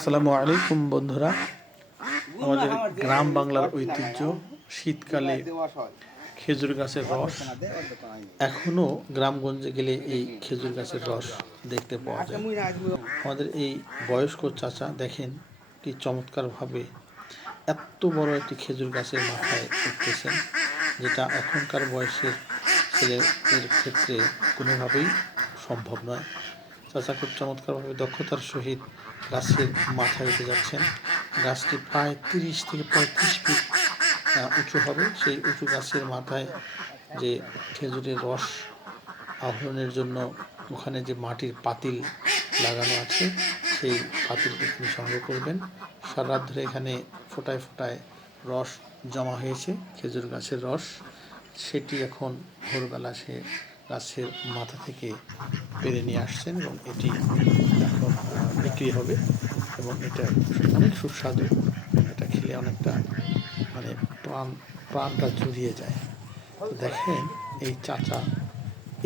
আসসালামু আলাইকুম, বন্ধুরা। আমাদের গ্রাম বাংলার ঐতিহ্য, শীতকালে খেজুর গাছের রস। এখনও গ্রামগঞ্জে গেলে এই খেজুর গাছের রস দেখতে পাওয়া যায়। আমাদের এই বয়স্ক চাচা দেখেন কি চমৎকারভাবে এত বড় একটি খেজুর গাছের মাথায় উঠতেছেন, যেটা এখনকার বয়সের ছেলেদের ক্ষেত্রে কোনোভাবেই সম্ভব নয়। চাচা খুব চমৎকারভাবে দক্ষতার সহিত গাছের মাথায় উঠে যাচ্ছেন। গাছটি প্রায় তিরিশ থেকে পঁয়ত্রিশ ফিট উঁচু হবে। সেই উঁচু গাছের মাথায় যে খেজুরের রস আহরণের জন্য ওখানে যে মাটির পাতিল লাগানো আছে, সেই পাতিলটি তিনি সংগ্রহ করবেন। সারা রাত ধরে এখানে ফোটায় ফোটায় রস জমা হয়েছে, খেজুর গাছের রস। সেটি এখন ভোরবেলা সে গাছের মাথা থেকে পেরে নিয়ে আসছেন এবং এটি এখন বিক্রি হবে এবং এটা অনেক সুস্বাদু এটা খেলে অনেকটা মানে প্রাণ, প্রাণটা জুড়িয়ে যায়। দেখেন, এই চাচা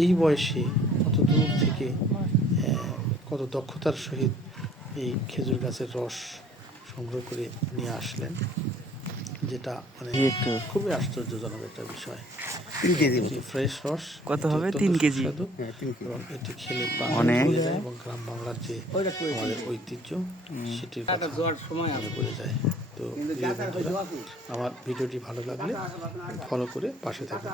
এই বয়সে কত দূর থেকে কত দক্ষতার সহিত এই খেজুর গাছের রস সংগ্রহ করে নিয়ে আসলেন। যেটা মানে একটু। খুবই আশ্চর্যজনক একটা বিষয়। তিন কেজি ফ্রেশ রস কত হবে? তিন কেজি? এবং এটি খেলে অনেক। এবং গ্রাম বাংলার যে আমাদের ঐতিহ্য সেটির কথা মনে পড়ে যায়। তো আমার ভিডিওটি ভালো লাগলে ফলো করে পাশে থাকবেন।